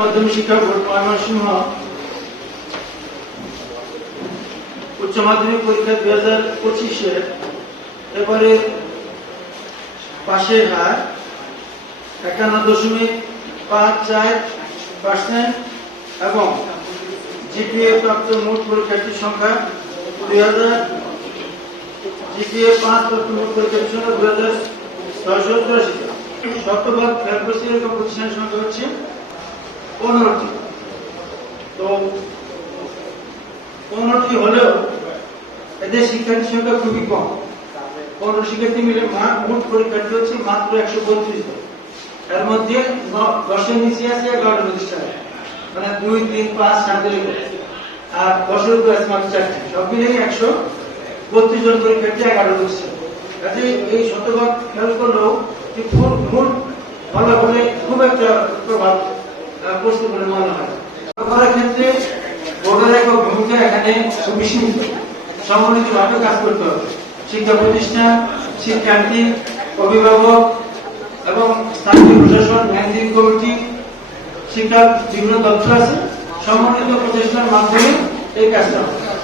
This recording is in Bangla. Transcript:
মাধ্যমিক শিক্ষা বোর্ড ময়মনসিংহ উচ্চ মাধ্যমিক পরীক্ষা দুই হাজার পঁচিশে এবারে পাশের হার একান্ন দশমিক পাঁচ চার পার্সেন্ট এবং জিপিএ প্রাপ্ত মোট পরীক্ষার্থীর সংখ্যা দুই হাজার জিপিএ পাঁচ প্রাপ্ত মোট পরীক্ষার্থীর সংখ্যা দুই হাজার ছয়শো চুরাশি। শতভাগ ফেরদোসি প্রতিষ্ঠানের সংখ্যা হচ্ছে পনেরোটি। তো পনেরোটি হলেও এদের শিক্ষার্থীর সংখ্যা খুবই কম। পনেরো শিক্ষার্থী মিলে মোট পরীক্ষার্থী হচ্ছে মাত্র একশো বত্রিশ এর মধ্যে দশের নিচে আছে এগারোটা প্রতিষ্ঠান। মানে দুই, তিন, পাঁচ, সাত আর দশের উপরে আছে মাত্র চারটি। সব মিলিয়ে একশো বত্রিশ জন পরীক্ষার্থী এগারো প্রতিষ্ঠান। কাজে এই শতভাগ খেয়াল করলেও যে মূল ফলাফলে খুব একটা প্রভাব আহ, করে হয় ক্ষেত্রে ভোটার একক ভূমিকা এখানে খুবই সীমিত কাজ করতে হবে। শিক্ষা প্রতিষ্ঠান শিক্ষার্থী অভিভাবক এবং স্থানীয় প্রশাসন ম্যানেজিং কমিটি শিক্ষার বিভিন্ন আছে। সমন্বিত প্রচেষ্টার মাধ্যমে এই কাজটা হবে।